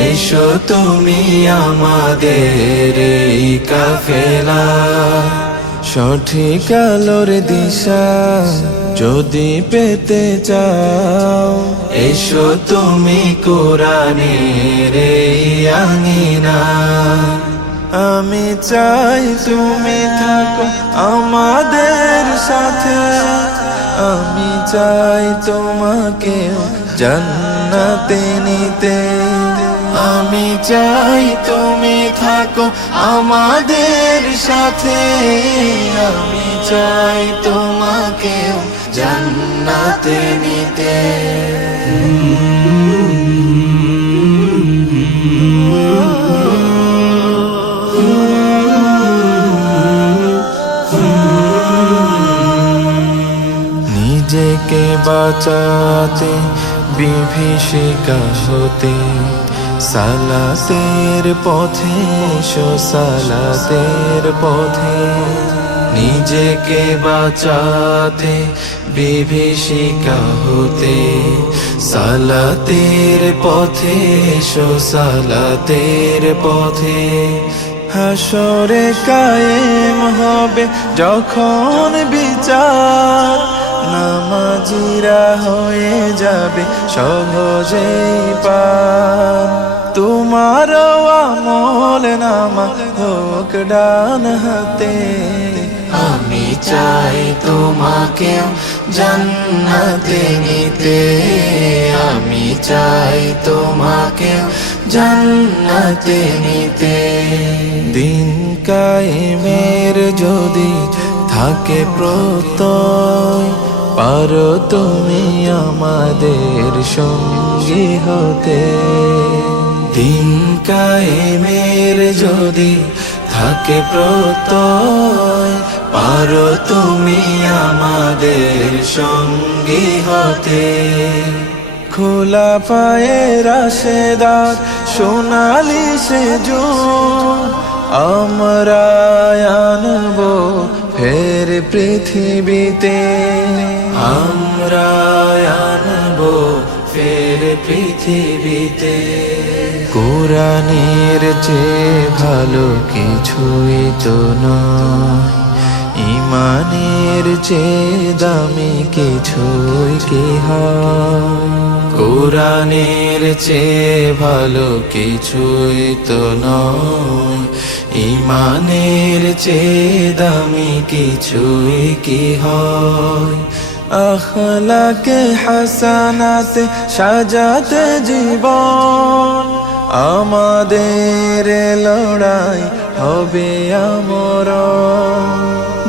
এসো তুমি আমাদের এই কাফেলা। সঠিক আলোর দিশা যদি পেতে চাও, এসো তুমি কোরআনের এই আঙিনা। আমি চাই তুমি থাকো আমাদের সাথে, আমি চাই তোমাকে জান্নাতে নিতে। আমি চাই তুমি থাকো আমাদের সাথে, আমি চাই তোমাকে জান্নাতে নিতে। নিজেকে বাঁচাতে বিভীষিকা হতে, সালাতের পথে এসো সালাতের পথে। নিজেকে বাঁচাতে বিভীষিকা হতে, সালাতের পথে এসো সালাতের পথে। হাসরে কায়েম হবে যখন বিচার, নামাজিরা হয়ে যাবে সহজেই পার। তোমার আমল নামা হোক ডান হাতে, আমি চাই তোমাকে জান্নাতে নিতে। আমি চাই তোমাকে জান্নাতে নিতে। দিন কায়েমের যদি থাকে প্রত্যয়, পারো তুমি আমাদের সঙ্গী হতে। দিন কায়েমের যদি থাকে প্রত্যয়, পারো তুমি আমাদের সঙ্গী হতে। খোলা পায়ে রাশেদার সোনালি সেজুদ, আমরা আনবো ফের পৃথিবীতে। আমরা আনবো ফের পৃথিবীতে। কোরআনের চেয়ে ভালো কিছুই তো নয়, ঈমানের চেয়ে দামি কিছুই কি হয়। কোরআনের চেয়ে ভালো কিছুই তো নয়, ঈমানের চেয়ে দামি কিছুই কি হয়। আখলাকে হাসানাতে সাজাতে জীবন, আমাদের লড়াই হবে আমরণ।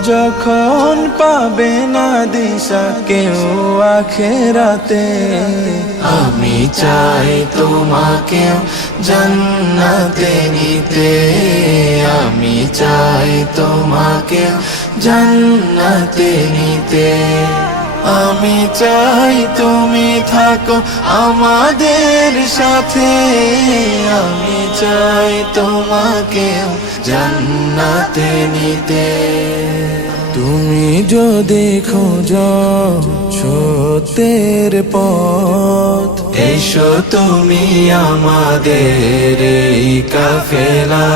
যখন পাবে না দিশা কেউ আখেরাতে, আমি চাই তোমাকে জান্নাতে নিতে। আমি চাই তোমাকে জান্নাতে নিতে। আমি চাই তুমি থাকো আমাদের সাথে, আমি চাই তোমাকে জান্নাতে নিতে। তুমি যদি খোঁজো সত্যের পথ, এসো তুমি আমাদের এই কাফেলা।